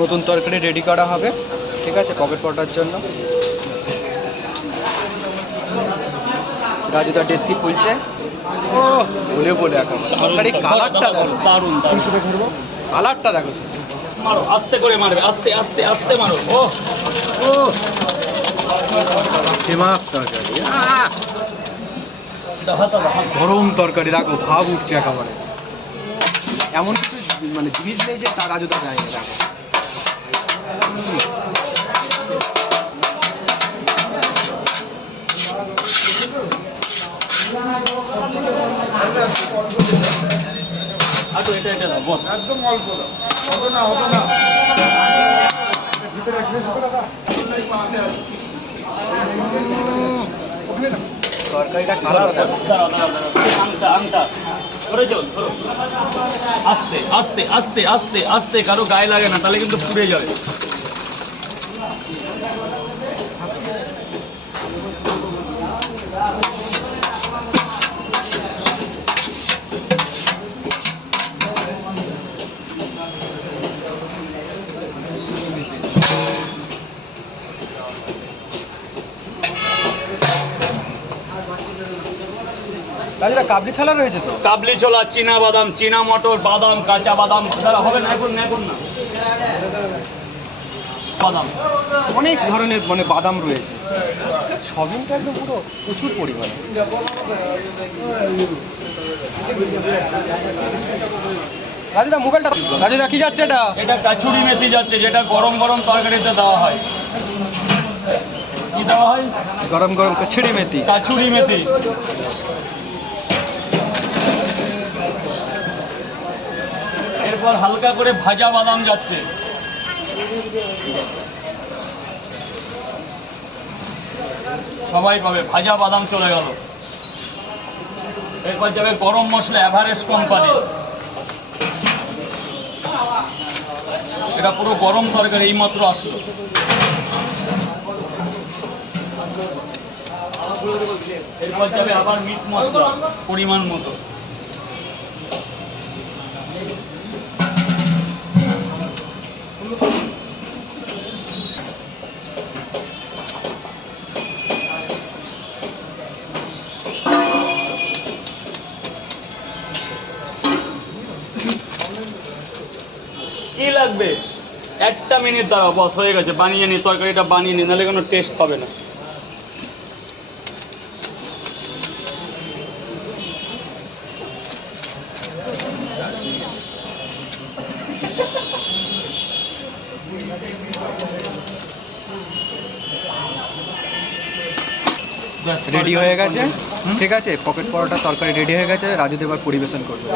নতুন তরকারি রেডি করা হবে, ঠিক আছে, পকেট পরোটার জন্য। রাজুদা ডেস্কি খুলছে। ও বলে বলে এখন তরকারি কালারটা দেখো, দারুণ ধরবো, কালারটা দেখো, মারো আস্তে করে মারবে, আস্তে আস্তে আস্তে মারো। ও ও ফেমাস তরকারি, গরম তরকারি দেখো, ভাব উঠছে একেবারে। এমন কিছু মানে জিনিস নেই যে তার রাজুদা যায় না, দেখো। এটা দাও বস, একদম অল্প দাও, হতো না হতো না। তরকারিটা কালার দেখো। আংটা ধরে চল, ধরো আস্তে আস্তে আস্তে আস্তে আস্তে, কারো গায়ে লাগে না, তাহলে কিন্তু পুড়ে যাবে। রাজুদা কাবলি ছালা রয়েছে তো? কাবলি ছোলা, চীনা বাদাম, চীনা মটর, বাদাম, কাঁচা বাদাম, দাঁড়া হবে না, এখন না বাদাম, অনেক ধরনের মানে বাদাম রয়েছে, সবই তো একদম পুরো প্রচুর পরিমাণে। রাজুদা মোবাইলটা, রাজুদা কি যাচ্ছে এটা? এটা কাছুরি মেথি যাচ্ছে, যেটা গরম গরম তরকারিতে দেওয়া হয়। কি দেওয়া হয়? গরম গরম কচুরি মেথি, কাছুরি মেথি। এরপর হালকা করে ভাজা বাদাম যাচ্ছে। সবাই পাবে, ভাজা বাদাম চলে গেল। এরপর যাবে গরম মশলা এভারেস্ট কোম্পানি, এটা পুরো গরম তরকারি, এইমাত্র আসলো। এরপর যাবে আবার মিট মশলা পরিমাণ মতো। কি লাগবে? 1 মিনিট দাঁড়াও, বস হয়ে গেছে। বানিয়ে নি তরকারিটা, বানিয়ে নি, নাহলে কোনো টেস্ট পাবে না। রেডি হয়ে গেছে, ঠিক আছে, পকেট পরোটা তরকারি রেডি হয়ে গেছে। রাজুদা এবার পরিবেশন করবে।